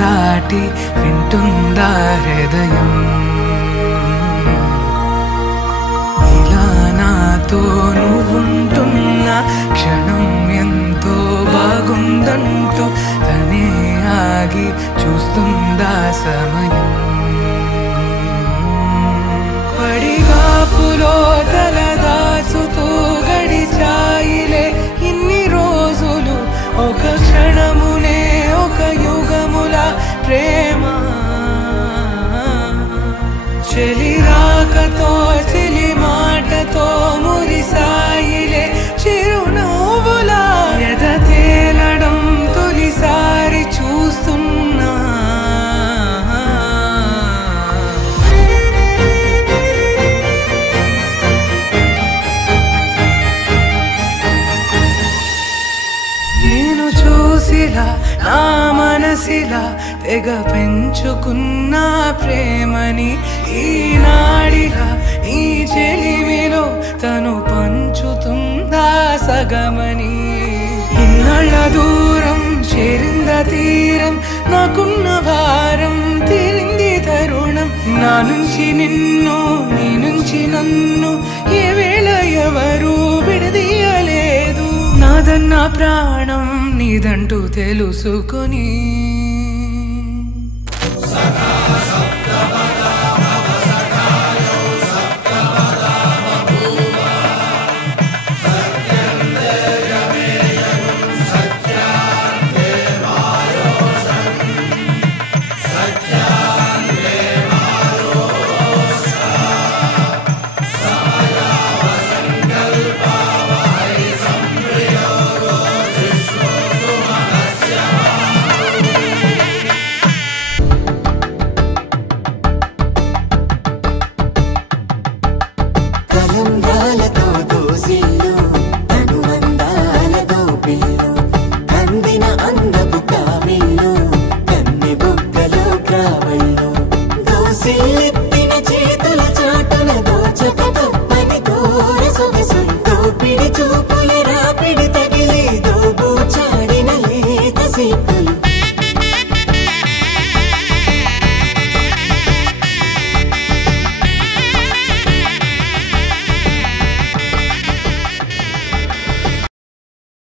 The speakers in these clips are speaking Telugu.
దాటి వింటుందా హృదయం ఇలా నాతో నువ్వుంటున్న క్షణం ఎంతో బాగుందంటూ తనే ఆగి చూస్తుందా సమయం పడిగాపులో తలదాచుతూ గడిచాయిలే ఇన్ని రోజులు ఒక క్షణమునే ఒక యుగముల ప్రేమ చెలి రాకతో చెలి మాటతో మురిసాయిలే చిరునవ్వులా ఎద తేలడం తొలిసారి చూస్తున్నా నేను చూసిలా నా మనసిలా తెగ పెంచుకున్న ప్రేమని ఈనాడిలా ఈ చెలిమిలో తను పంచుతుందా సగమని ఇన్నాళ్ళ దూరం చేరింద తీరం నాకున్న భారం తీరింది తరుణం నా నుంచి నిన్ను నీ నుంచి నన్ను ఏ వేళ ఎవరు విడదీయలేదు నాదన్న ప్రాణం నీదంటూ తెలుసుకొని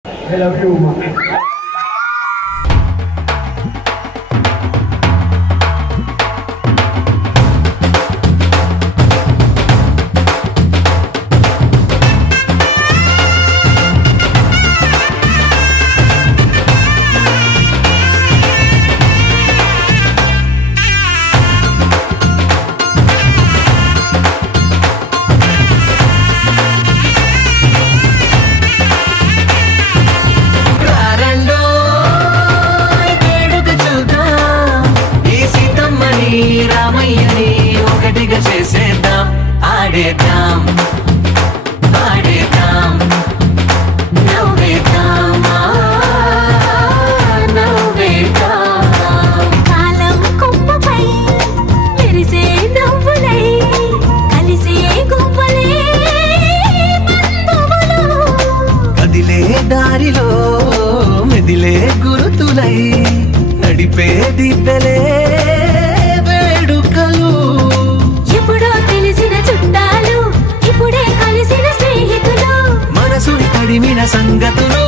I love you, Ma. రామయ్యని ఒకటిగా చేసేద్దాం ఆడేద్దాం పాడేద్దాం నవ్వేద్దాం నవ్వేద్దాం కాలం కొమ్మపై మెరిసే నవ్వులై కలిసే గువ్వలే బంధువులు కదిలే దారిలో మెదిలే గురుతులై నడిపే దిబ్బలే ఎప్పుడో తెలిసిన చుట్టాలు ఇప్పుడే కలిసిన స్నేహితులు మనసుని తడిమిన సంగతులు